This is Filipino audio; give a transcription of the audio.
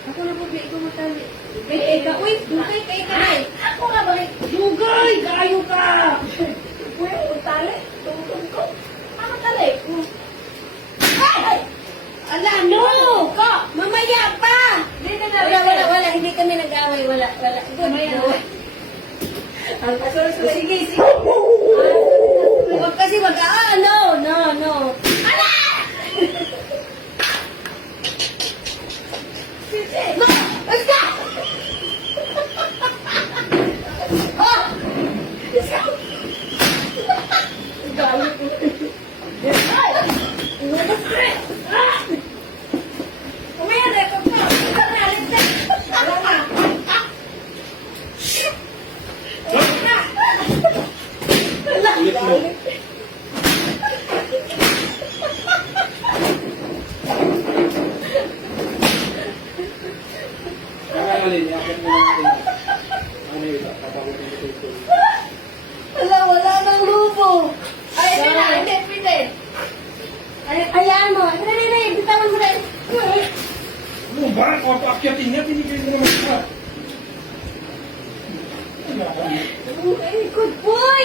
Ako na po, ikaw matali. Ikaw, uy, dugay kay ka na. Ako nga ba? Dugay, kaayo ka. Uy, utali. Tungtong ko. Ano tali? Ay! Ala, no! Ko! Mamaya pa! Wala. Hindi kami nag-away. Wala. Good boy. Sige. Huwag kasi no. Ala! No! Basta! Oh! Basta! Galit mo. Ay! Umaya na ito po. Ito na, alis na. Wala na. Ulit mo. Alin, yakit mo natin. Ano yun? Tapakutin ko ito. Wala nang lupo. Ay, hindi. Ayan mo. Dali, bitawan mo rin. Ano ba? Kung paakyatin niya, pinigay mo naman siya. Ay, good boy!